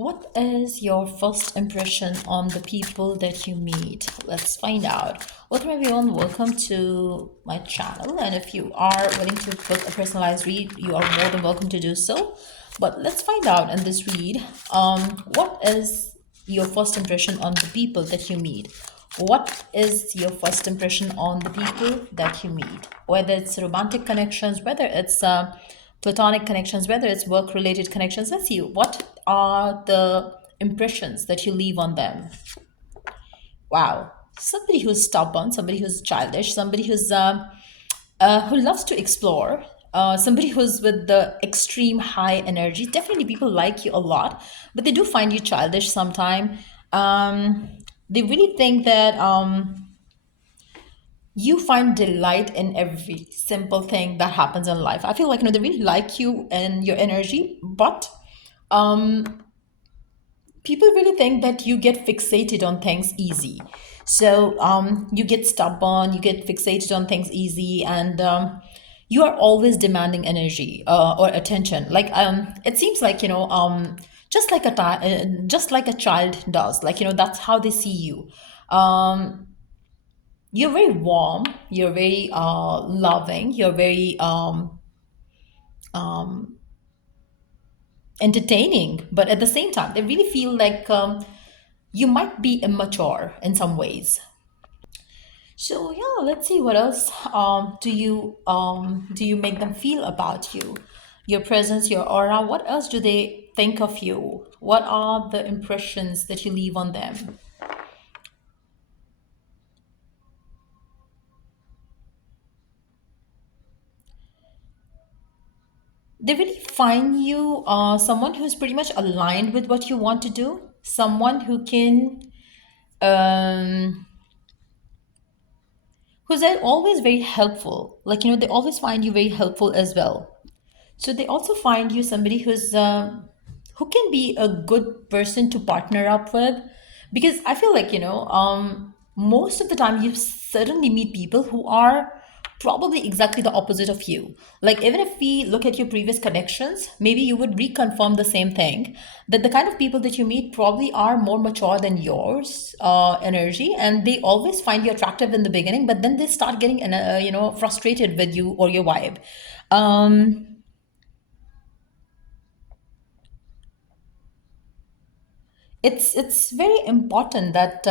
What is your first impression on the people that you meet? Let's find out. Welcome everyone, welcome to my channel. And if you are willing to book a personalized read, you are more than welcome to do so. But let's find out in this read, what is your first impression on the people that you meet? What is your first impression on the people that you meet? Whether it's romantic connections, whether it's platonic connections, whether it's work related connections, let's see what are the impressions that you leave on them. Wow. Somebody who's stubborn, somebody who's childish, somebody who loves to explore, somebody who's with the extreme high energy. Definitely people like you a lot, but they do find you childish sometime. They really think that you find delight in every simple thing that happens in life. I feel like they really like you and your energy, but people really think that you get fixated on things easy. So you get stubborn, you get fixated on things easy, and you are always demanding energy or attention. Like it seems like just like a child does. Like that's how they see you. Um, you're very warm. You're very loving. You're very entertaining, but at the same time, they really feel like you might be immature in some ways. So yeah, let's see what else do you make them feel about you, your presence, your aura. What else do they think of you? What are the impressions that you leave on them? They really find you someone who's pretty much aligned with what you want to do, someone um, who's always very helpful. Like they always find you very helpful as well. So they also find you somebody who can be a good person to partner up with, because I feel like most of the time you certainly meet people who are probably exactly the opposite of you. Like even if we look at your previous connections, maybe you would reconfirm the same thing, that the kind of people that you meet probably are more mature than yours energy, and they always find you attractive in the beginning, but then they start getting frustrated with you or your vibe. um it's very important that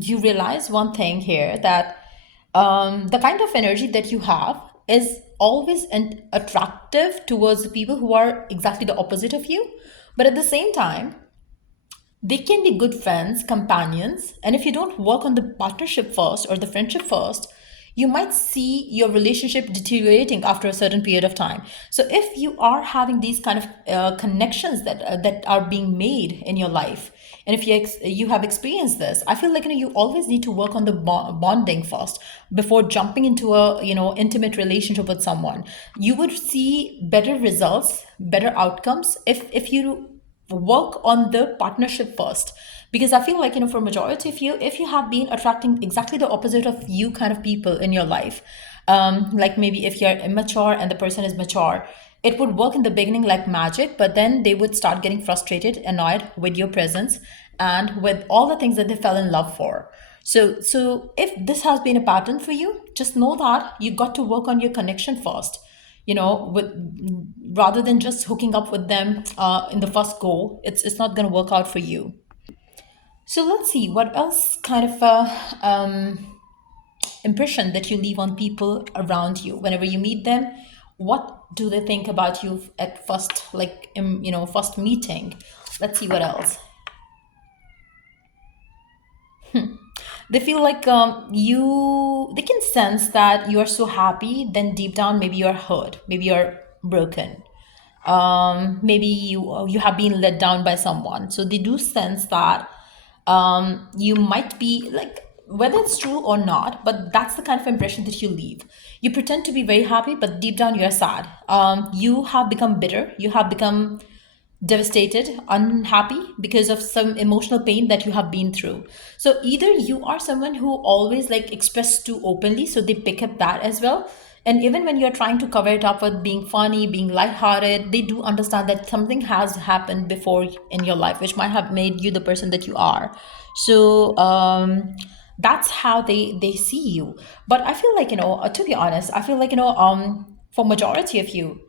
you realize one thing here, that the kind of energy that you have is always attractive towards the people who are exactly the opposite of you, but at the same time they can be good friends, companions, and if you don't work on the partnership first or the friendship first, you might see your relationship deteriorating after a certain period of time. So if you are having these kind of connections that are being made in your life, and if you have experienced this, I feel like you always need to work on the bonding first before jumping into a intimate relationship with someone. You would see better results, better outcomes if you work on the partnership first, because I feel like for majority of you, if you have been attracting exactly the opposite of you kind of people in your life, like maybe if you're immature and the person is mature, it would work in the beginning like magic, but then they would start getting frustrated, annoyed with your presence and with all the things that they fell in love for. So if this has been a pattern for you, just know that you got to work on your connection first, with rather than just hooking up with them in the first go. It's not going to work out for you. So let's see what else kind of impression that you leave on people around you whenever you meet them. What do they think about you at first, like first meeting? Let's see what else. They feel like they can sense that you are so happy, then deep down maybe you're hurt, maybe you're broken, maybe you have been let down by someone. So they do sense that you might be like, whether it's true or not, but that's the kind of impression that you leave. You pretend to be very happy, but deep down you're sad. You have become bitter, you have become devastated, unhappy because of some emotional pain that you have been through. So either you are someone who always like express too openly, so they pick up that as well, And even when you're trying to cover it up with being funny, being lighthearted, they do understand that something has happened before in your life, which might have made you the person that you are. So that's how they see you. But I feel like, to be honest, I feel like, for majority of you,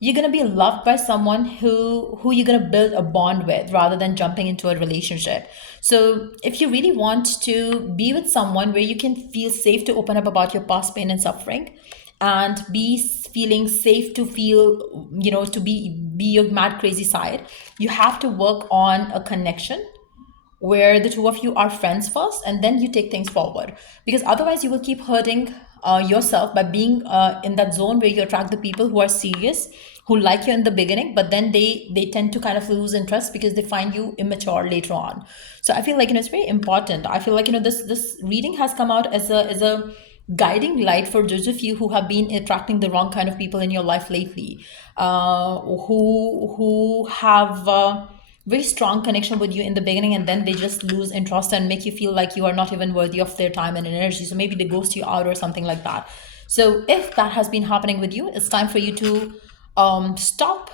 you're going to be loved by someone who you're going to build a bond with rather than jumping into a relationship. So if you really want to be with someone where you can feel safe to open up about your past pain and suffering, and be feeling safe to feel, to be your mad crazy side, you have to work on a connection where the two of you are friends first, and then you take things forward, because otherwise you will keep hurting yourself by being in that zone where you attract the people who are serious, who like you in the beginning, but then they tend to kind of lose interest because they find you immature later on. So I feel like, it's very important. I feel like, this reading has come out as a guiding light for those of you who have been attracting the wrong kind of people in your life lately, who have very strong connection with you in the beginning, and then they just lose interest and make you feel like you are not even worthy of their time and energy, so maybe they ghost you out or something like that. So if that has been happening with you, it's time for you to stop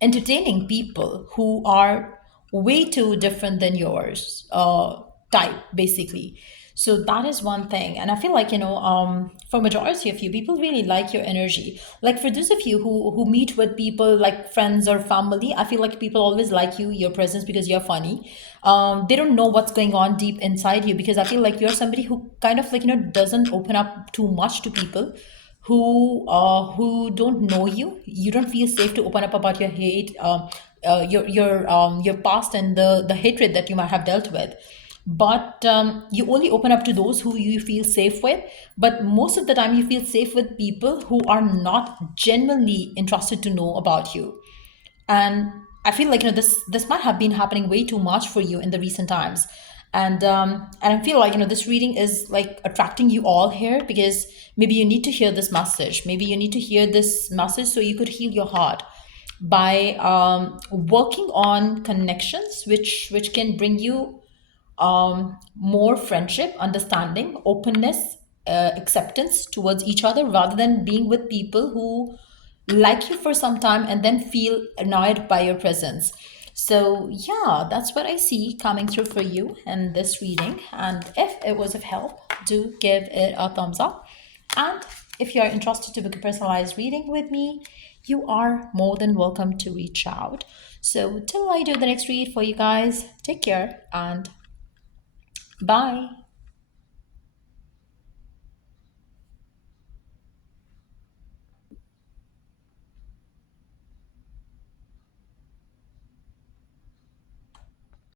entertaining people who are way too different than yours type, basically. So that is one thing. And I feel like, for majority of you, people really like your energy. Like for those of you who meet with people like friends or family, I feel like people always like you, your presence, because you're funny. They don't know what's going on deep inside you, because I feel like you're somebody who kind of like, doesn't open up too much to people who don't know you. You don't feel safe to open up about your hate, your past, and the hatred that you might have dealt with. But you only open up to those who you feel safe with. But most of the time, you feel safe with people who are not genuinely interested to know about you. And I feel like, this might have been happening way too much for you in the recent times. And I feel like, this reading is like attracting you all here, because maybe you need to hear this message. Maybe you need to hear this message so you could heal your heart by working on connections which can bring you more friendship, understanding, openness, acceptance towards each other, rather than being with people who like you for some time and then feel annoyed by your presence. So, yeah, that's what I see coming through for you in this reading. And if it was of help, do give it a thumbs up. And if you're interested to book a personalized reading with me, you are more than welcome to reach out. So, till I do the next read for you guys, take care and bye.